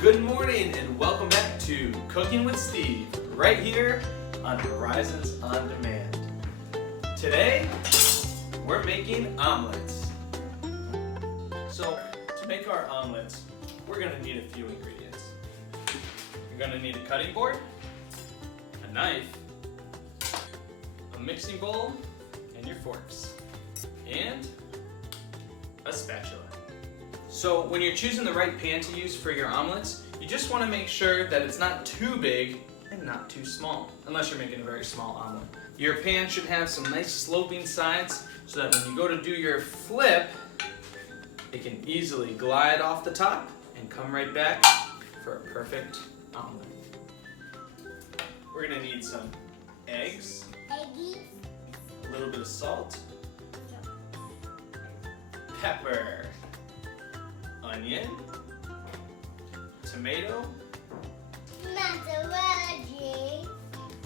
Good morning and welcome back to Cooking with Steve, right here on Horizons on Demand. Today, we're making omelets. So, to make our omelets, we're going to need a few ingredients. You're going to need a cutting board, a knife, a mixing bowl, and your forks, and a spatula. So when you're choosing the right pan to use for your omelets, you just want to make sure that it's not too big and not too small, unless you're making a very small omelet. Your pan should have some nice sloping sides so that when you go to do your flip, it can easily glide off the top and come right back for a perfect omelet. We're going to need some eggs, a little bit of salt, pepper, onion, tomato, mozzarella cheese,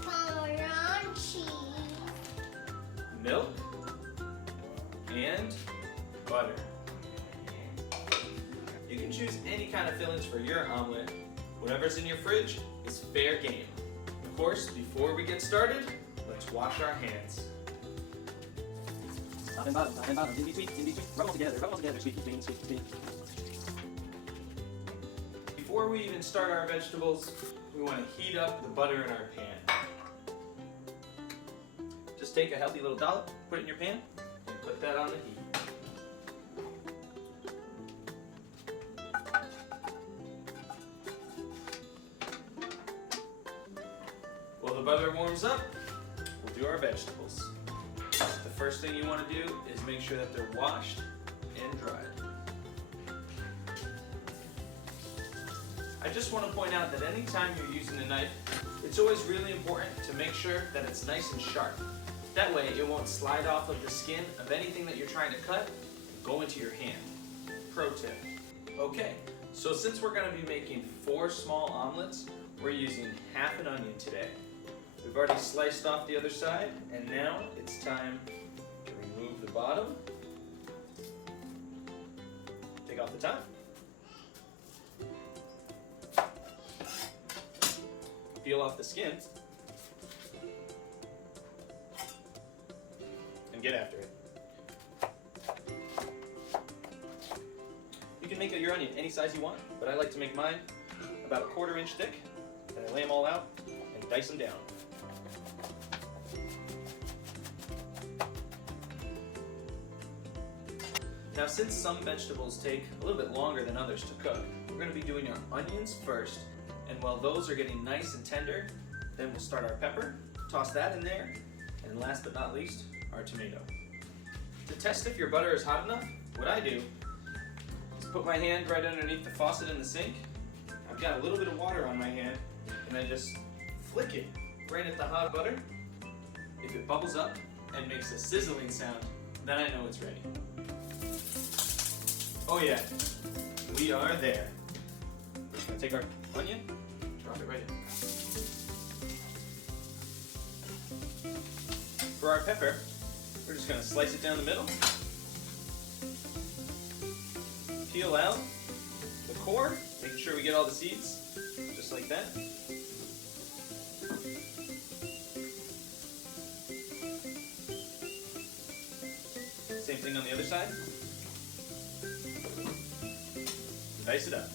Parmesan cheese, milk, and butter. You can choose any kind of fillings for your omelet. Whatever's in your fridge is fair game. Of course, before we get started, let's wash our hands. Top and bottom, in between, rub them all together, sweet between. Before we even start our vegetables, we want to heat up the butter in our pan. Just take a healthy little dollop, put it in your pan, and put that on the heat. While the butter warms up, we'll do our vegetables. The first thing you want to do is make sure that they're washed and dried. I just want to point out that anytime you're using a knife, it's always really important to make sure that it's nice and sharp. That way it won't slide off of the skin of anything that you're trying to cut and go into your hand. Pro tip. Okay, so since we're going to be making 4 small omelets, we're using half an onion today. We've already sliced off the other side, and now it's time to remove the bottom. Take off the top. Peel off the skin, and get after it. You can make your onion any size you want, but I like to make mine about a 1/4 inch thick, and I lay them all out and dice them down. Now, since some vegetables take a little bit longer than others to cook, we're going to be doing our onions first. And while those are getting nice and tender, then we'll start our pepper, toss that in there, and last but not least, our tomato. To test if your butter is hot enough, what I do is put my hand right underneath the faucet in the sink. I've got a little bit of water on my hand, and I just flick it right at the hot butter. If it bubbles up and makes a sizzling sound, then I know it's ready. Oh yeah, we are there. We're just gonna take our onion, drop it right in. For our pepper, we're just gonna slice it down the middle. Peel out the core, making sure we get all the seeds, just like that. Same thing on the other side. Dice it up.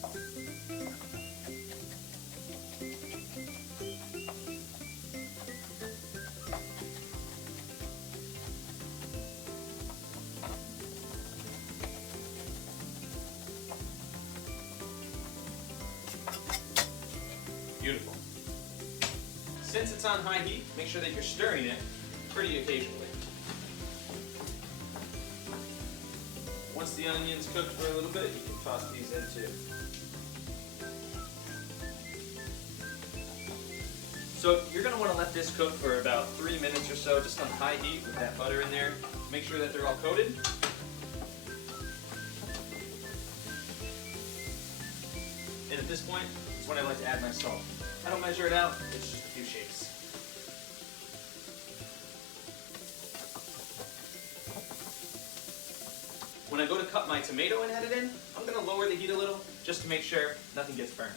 Beautiful. Since it's on high heat, make sure that you're stirring it pretty occasionally. Once the onion's cooked for a little bit, you can toss these in too. So you're going to want to let this cook for about 3 minutes or so, just on high heat with that butter in there. Make sure that they're all coated. And at this point, is when I like to add my salt. I don't measure it out, it's just a few shakes. when I go to cut my tomato and head it in, I'm going to lower the heat a little just to make sure nothing gets burned.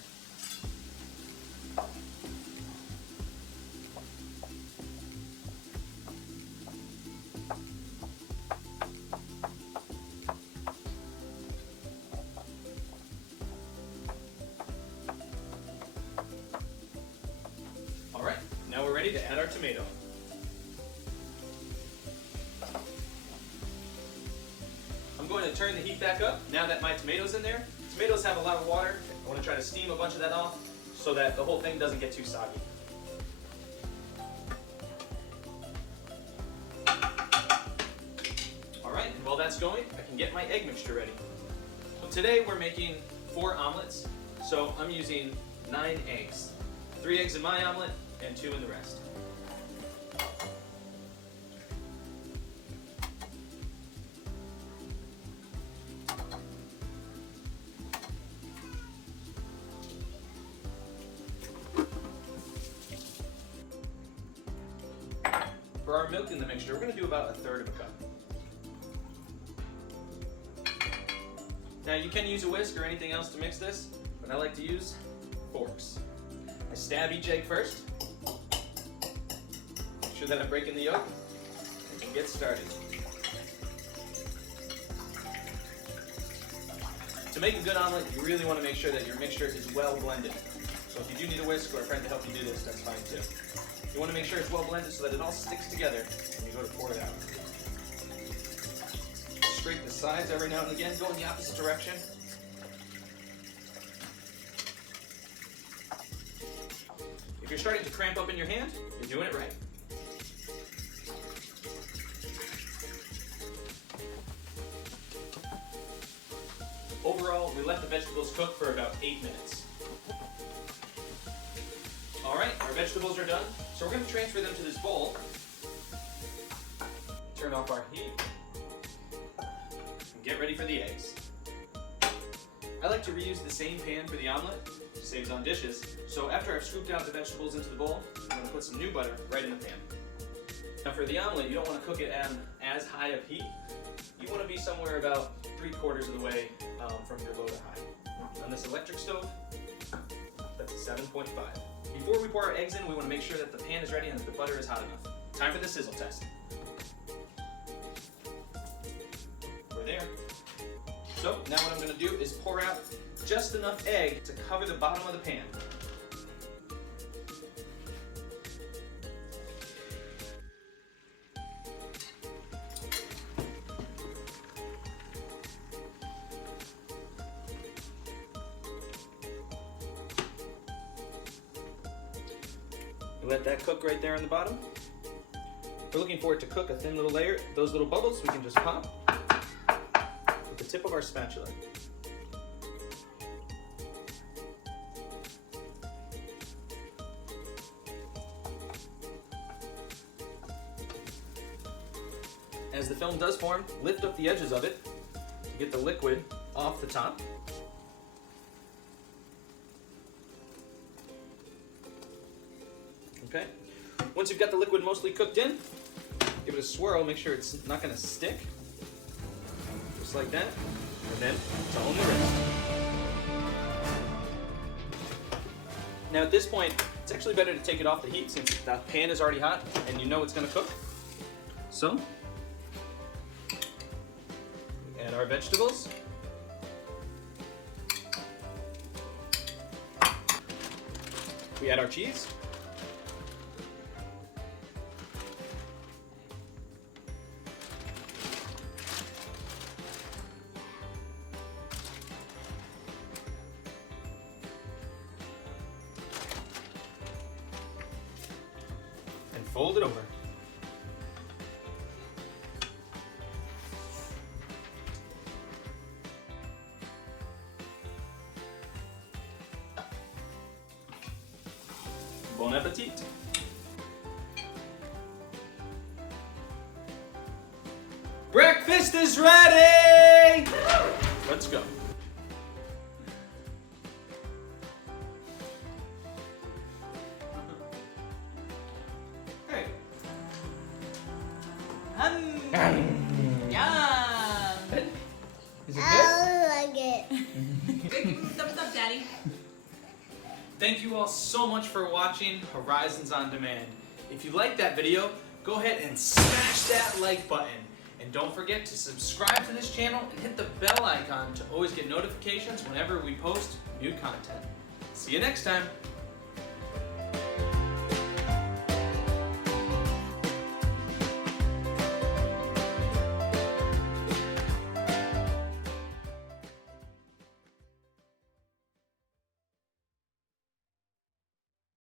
Alright, now we're ready to add our tomato. I'm going to turn the heat back up now that my tomato's in there. Tomatoes have a lot of water. I want to try to steam a bunch of that off so that the whole thing doesn't get too soggy. Alright, and while that's going, I can get my egg mixture ready. So today we're making 4 omelets, so I'm using 9 eggs. 3 eggs in my omelet and 2 in the rest. For our milk in the mixture, we're going to do about 1/3 of a cup. Now you can use a whisk or anything else to mix this, but I like to use forks. I stab each egg first. Make sure that I'm breaking the yolk and get started. To make a good omelet, you really want to make sure that your mixture is well blended. So if you do need a whisk or a friend to help you do this, that's fine too. You want to make sure it's well blended so that it all sticks together when you go to pour it out. Scrape the sides every now and again, go in the opposite direction. If you're starting to cramp up in your hand, you're doing it right. Overall, we let the vegetables cook for about 8 minutes. Alright, our vegetables are done, so we're going to transfer them to this bowl. Turn off our heat. And get ready for the eggs. I like to reuse the same pan for the omelet, saves on dishes. So after I've scooped out the vegetables into the bowl, I'm going to put some new butter right in the pan. Now for the omelet, you don't want to cook it at as high of heat. You want to be somewhere about 3/4 of the way from your low to high. On this electric stove, that's a 7.5. Before we pour our eggs in, we want to make sure that the pan is ready and that the butter is hot enough. Time for the sizzle test. We're there. So now what I'm going to do is pour out just enough egg to cover the bottom of the pan. Let that cook right there on the bottom. We're looking for it to cook a thin little layer. Those little bubbles we can just pop with the tip of our spatula. As the film does form, lift up the edges of it to get the liquid off the top. Okay. Once you've got the liquid mostly cooked in, give it a swirl, make sure it's not going to stick. Just like that. And then tone the rest. Now at this point, it's actually better to take it off the heat since the pan is already hot and you know it's going to cook. So, we add our vegetables. We add our cheese. And fold it over. Bon appetit! Breakfast is ready! Let's go. Hey. Yum! Thank you all so much for watching Horizons on Demand. If you liked that video, go ahead and smash that like button. And don't forget to subscribe to this channel and hit the bell icon to always get notifications whenever we post new content. See you next time.